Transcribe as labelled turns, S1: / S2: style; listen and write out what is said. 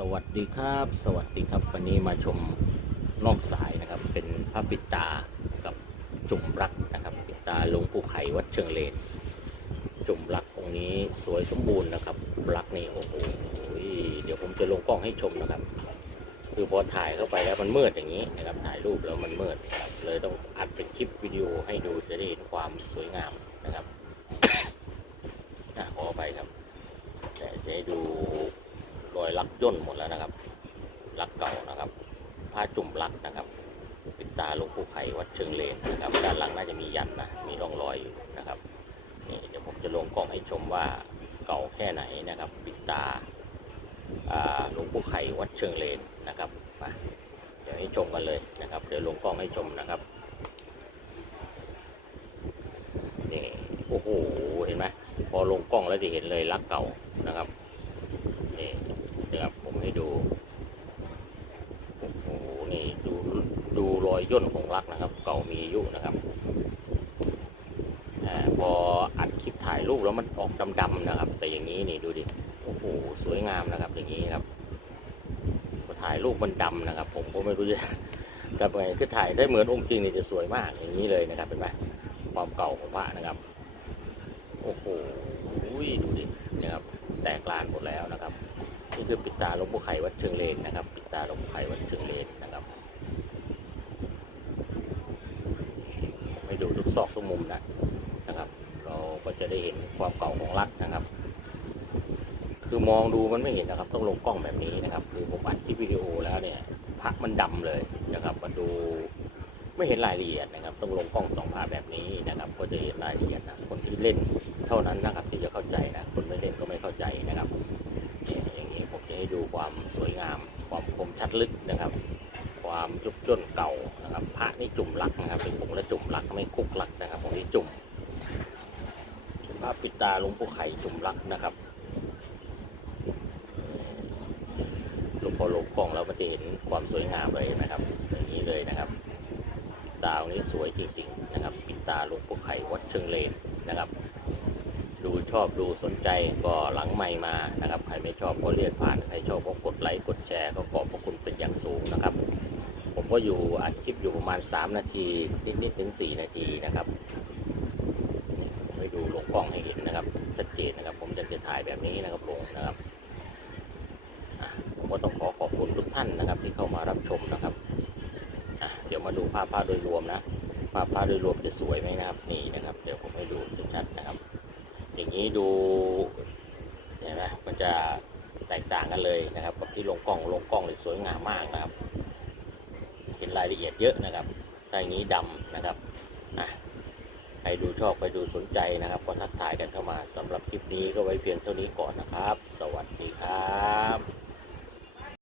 S1: สวัสดีครับ สวัสดีครับ วันนี้มาชมนอกสายนะครับ เป็นพระปิตากับจุ่มรักนะครับ ปิตาหลวงปู่ไข่วัดเชิงเลน จุ่มรักองค์นี้สวยสมบูรณ์นะครับรักนี่โอ้โหเดี๋ยวผมจะลงกล้องให้ชมนะครับ คือพอถ่ายเข้าไปแล้วมันมืดอย่างนี้นะครับถ่ายรูปแล้วมันมืดนะครับเลยต้องอัดเป็นคลิปวิดีโอให้ดูจะได้เห็นความสวยงามนะครับ อะขอไปครับ แต่จะให้ดูรอ ย่นหมดแล้วนะครับลักเก่านะครับผ้าจุ่มลักนะครับปิดตาหลวงปู่ไข่วัดเชิงเลนนะครับ ด้านหลังน่าจะมียันนะมีร่องรอยอยู่นะครับนี่เดี๋ยวผมจะลงกล้องให้ชมว่าเก่าแค่ไหนนะครับ ปิดตาหลวงปู่ไข่วัดเชิงเลนนะครับมาเดี๋ยวให้ชมกันเลยนะครับ เดี๋ยวลงกล้องให้ชมนะครับนี่โอ้โหเห็นไหมพอลงกล้องแล้วจะเห็นเลยลักเก่านะครับ ให้ดู โอ้โห นี่ดูดูรอยย่นของลักนะครับ เก่ามีอายุนะครับอพออัดคลิปถ่ายรูปแล้วมันออกดำๆนะครับ แต่อย่างนี้นี่ดูดิ โอ้โห สวยงามนะครับ อย่างนี้ครับพอถ่ายรูปมันดำนะครับ ผมก็ไม่รู้จะกับไงคือถ่ายได้เหมือนองค์จริงนี่จะสวยมากอย่างนี้เลยนะครับ เป็นไหมความเก่าของพระนะครับ โอ้โหดูดินะครับ แตกลาน คือปิดตาหลวงปู่ไข่วัดเชิงเลนนะครับ ปิดตาหลวงปู่ไข่วัดเชิงเลนนะครับ ไม่ดูทุกซอกทุกมุมนะนะครับ เราก็จะได้เห็นความเก่าของรักนะครับ คือมองดูมันไม่เห็นนะครับ ต้องลงกล้องแบบนี้นะครับ คือผมอัดคลิปวิดีโอแล้วเนี่ยพระมันดำเลยนะครับ มาดูไม่เห็นรายละเอียดนะครับ ต้องลงกล้องสองภาพแบบนี้นะครับ ก็จะเห็นรายละเอียดนะคนที่เล่นเท่านั้นนะครับ ที่จะเข้าใจนะ ความสวยงาม ความคมชัดลึกนะครับ ความยุบย่นเก่านะครับพระนี่จุ่มลักนะครับเป็นผงและจุ่มลักไม่คุกลักนะครับผมนี่จุ่มพระปิตาหลวงปู่ไข่จุ่มลักนะครับหลวงพ่อลงกล้องแล้วมันจะเห็นความสวยงามเลยนะครับ อย่างนี้เลยนะครับตาองค์นี้สวยจริงๆนะครับ ปิดตาหลวงปู่ไข่วัดเชิงเลนนะครับ ดูชอบดูสนใจก็หลังไม่มานะครับ ใครไม่ชอบก็เลื่อนผ่าน ใครชอบก็กดไลค์กดแชร์ก็ขอบพระคุณเป็นอย่างสูงนะครับ ผมก็อยู่อัดคลิปอยู่ประมาณ 3 นาทีนิดๆถึง 4 นาทีนะครับนี่ผมให้ดูลงกล้องให้เห็นนะครับ ชัดเจนนะครับ ผมจะจะถ่ายแบบนี้นะครับลงนะครับผมก็ต้องขอขอบคุณทุกท่านนะครับ ที่เข้ามารับชมนะครับเดี๋ยวมาดูภาพภาพโดยรวมนะภาพภาพโดยรวมจะสวยไหมนะครับ นี่นะครับ เดี๋ยวผมให้ดูชัดๆนะครับ อย่างนี้ดูเห็นไหมมันจะแตกต่างกันเลยนะครับกับที่ลงกล้องลงกล้องเลยสวยงามมากนะครับ เห็นรายละเอียดเยอะนะครับถ้าอย่างนี้ดำนะครับอะใครดูชอบใครดูสนใจนะครับก็ทักทายกันเข้ามาสำหรับคลิปนี้ก็ไว้เพียงเท่านี้ก่อนนะครับ สวัสดีครับ